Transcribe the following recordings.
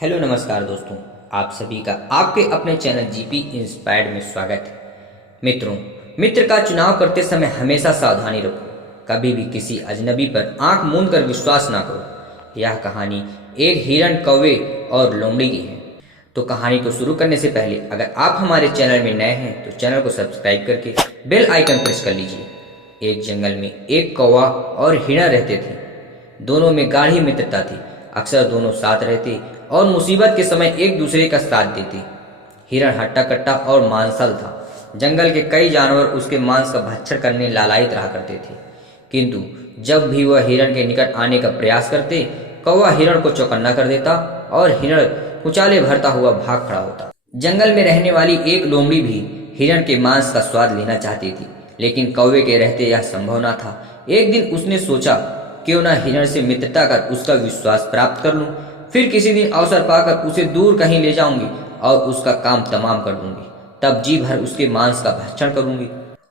Hello नमस्कार दोस्तों, आप सभी का आपके अपने चैनल जीपी इंस्पायर्ड में स्वागत है। मित्रों, मित्र का चुनाव करते समय हमेशा सावधानी रखो। कभी भी किसी अजनबी पर आंख मूंद कर विश्वास ना करो। यह कहानी एक हिरण, कौवे और लोमड़ी की है। तो कहानी को शुरू करने से पहले अगर आप हमारे चैनल में नए हैं तो चैनल को सब्सक्राइब करके बेल आइकन प्रेस कर लीजिए। एक जंगल में एक कौवा और हिरण रहते थे। दोनों में गाढ़ी मित्रता थी। अक्सर दोनों साथ रहते और मुसीबत के समय एक दूसरे का साथ देते। हिरण हट्टा कट्टा और मांसल था। जंगल के कई जानवर उसके मांस का भक्षण करने लालायित रहा करते थे, किंतु जब भी वह हिरण के निकट आने का प्रयास करते, कौवा हिरण को चौकन्ना कर देता और हिरण उचाले भरता हुआ भाग खड़ा होता। जंगल में रहने वाली एक लोमड़ी भी हिरण के मांस का स्वाद लेना चाहती थी, लेकिन कौवे के रहते यह संभव न था। एक दिन उसने सोचा, क्यों न हिरण से मित्रता कर उसका विश्वास प्राप्त कर लूं। फिर किसी दिन अवसर पाकर उसे दूर कहीं ले जाऊंगी और उसका काम तमाम कर दूंगी। तब जी भर उसके मांस का भक्षण करूंगी।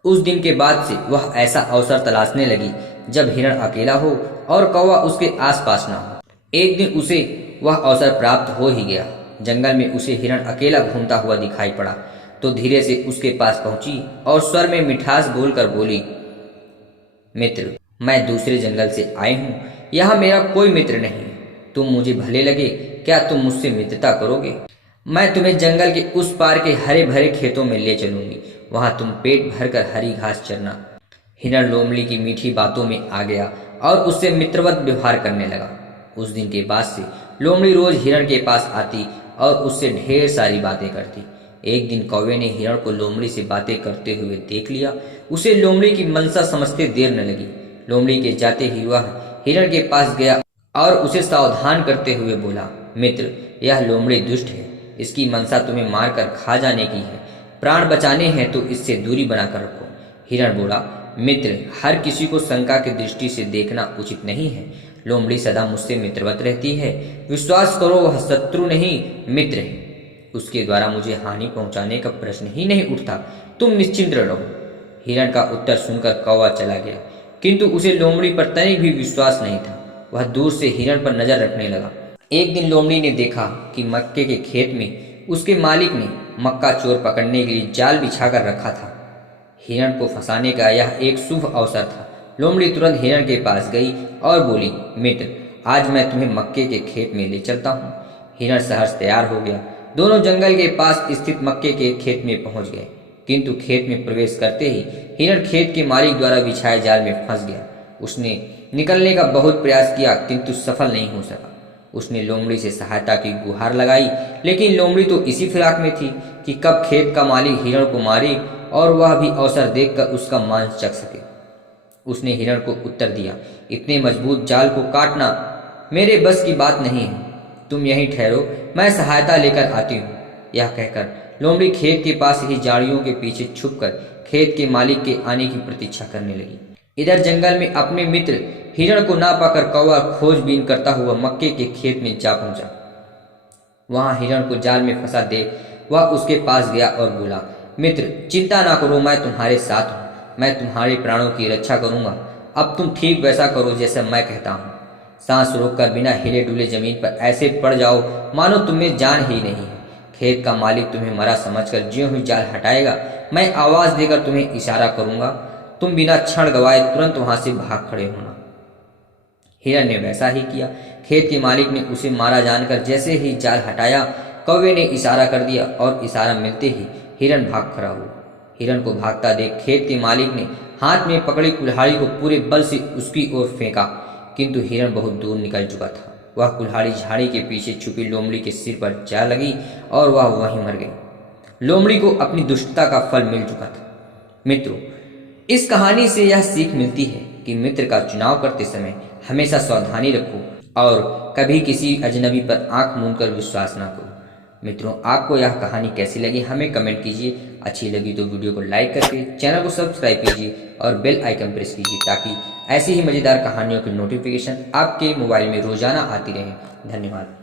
उस दिन के बाद से वह ऐसा अवसर तलाशने लगी जब हिरण अकेला हो और कौवा उसके आसपास न हो। एक दिन उसे वह अवसर प्राप्त हो ही गया। जंगल में उसे हिरण अकेला घूमता हुआ दिखाई पड़ा तो धीरे से उसके पास पहुंची और स्वर में मिठास बोलकर बोली, मित्र, मैं दूसरे जंगल से आई हूँ। यहाँ मेरा कोई मित्र नहीं। तुम मुझे भले लगे, क्या तुम मुझसे मित्रता करोगे? मैं तुम्हें जंगल के उस पार के हरे भरे खेतों में ले चलूंगी। वहां तुम पेट भरकर हरी घास चरना। हिरण लोमड़ी की मीठी बातों में आ गया और उससे मित्रवत व्यवहार करने लगा। उस दिन के बाद से लोमड़ी रोज हिरण के पास आती और उससे ढेर सारी बातें करती। एक दिन कौवे ने हिरण को लोमड़ी से बातें करते हुए देख लिया। उसे लोमड़ी की मनसा समझते देर न लगी। लोमड़ी के जाते ही वह हिरण के पास गया और उसे सावधान करते हुए बोला, मित्र, यह लोमड़ी दुष्ट है। इसकी मनसा तुम्हें मारकर खा जाने की है। प्राण बचाने हैं तो इससे दूरी बनाकर रखो। हिरण बोला, मित्र, हर किसी को शंका की दृष्टि से देखना उचित नहीं है। लोमड़ी सदा मुझसे मित्रवत रहती है। विश्वास करो, वह शत्रु नहीं मित्र है। उसके द्वारा मुझे हानि पहुंचाने का प्रश्न ही नहीं उठता। तुम निश्चिंत रहो। हिरण का उत्तर सुनकर कौवा चला गया, किंतु उसे लोमड़ी पर तनिक भी विश्वास नहीं था। वह दूर से हिरण पर नजर रखने लगा। एक दिन लोमड़ी ने देखा कि मक्के के खेत में उसके मालिक ने मक्का चोर पकड़ने के लिए जाल बिछाकर रखा था। हिरण को फंसाने का यह एक शुभ अवसर था। लोमड़ी तुरंत हिरण के पास गई और बोली, मित्र, आज मैं तुम्हें मक्के के खेत में ले चलता हूँ। हिरण सहर्ष तैयार हो गया। दोनों जंगल के पास स्थित मक्के के खेत में पहुंच गए, किंतु खेत में प्रवेश करते ही हिरण खेत के मालिक द्वारा बिछाए जाल में फंस गया। उसने निकलने का बहुत प्रयास किया, किंतु सफल नहीं हो सका। उसने लोमड़ी से सहायता की गुहार लगाई, लेकिन लोमड़ी तो इसी फिराक में थी कि कब खेत का मालिक हिरण को मारे और वह भी अवसर देखकर उसका मांस चख सके। उसने हिरण को उत्तर दिया, इतने मजबूत जाल को काटना मेरे बस की बात नहीं है। तुम यहीं ठहरो, मैं सहायता लेकर आती हूँ। यह कहकर लोमड़ी खेत के पास ही झाड़ियों के पीछे छुपकर खेत के मालिक के आने की प्रतीक्षा करने लगी। इधर जंगल में अपने मित्र हिरण को ना पाकर कौवा खोजबीन करता हुआ मक्के के खेत में जा पहुंचा। वहां हिरण को जाल में फंसा देख वह उसके पास गया और बोला, मित्र, चिंता ना करो, मैं तुम्हारे साथ हूँ। मैं तुम्हारे प्राणों की रक्षा करूंगा। अब तुम ठीक वैसा करो जैसा मैं कहता हूँ। सांस रोककर बिना हिले डुले जमीन पर ऐसे पड़ जाओ मानो तुम्हें जान ही नहीं है। खेत का मालिक तुम्हें मरा समझकर ज्यों ही जाल हटाएगा, मैं आवाज देकर तुम्हें इशारा करूंगा। तुम बिना क्षण गवाए तुरंत वहां से भाग खड़े होना। हिरण ने वैसा ही किया। खेत के मालिक ने उसे मारा जानकर जैसे ही जाल हटाया, कौवे ने इशारा कर दिया और इशारा मिलते ही हिरण भाग खड़ा हुआ। हिरण को भागता देख खेत के मालिक ने हाथ में पकड़ी कुल्हाड़ी को पूरे बल से उसकी ओर फेंका, किंतु हिरण बहुत दूर निकल चुका था। वह कुल्हाड़ी झाड़ी के पीछे छुपी लोमड़ी के सिर पर जा लगी और वह वहीं मर गई। लोमड़ी को अपनी दुष्टता का फल मिल चुका था। मित्रों, इस कहानी से यह सीख मिलती है कि मित्र का चुनाव करते समय हमेशा सावधानी रखो और कभी किसी अजनबी पर आंख मूंद कर विश्वास ना करो। मित्रों, आपको यह कहानी कैसी लगी हमें कमेंट कीजिए। अच्छी लगी तो वीडियो को लाइक करके चैनल को सब्सक्राइब कीजिए और बेल आइकन प्रेस कीजिए ताकि ऐसी ही मजेदार कहानियों की नोटिफिकेशन आपके मोबाइल में रोजाना आती रहे। धन्यवाद।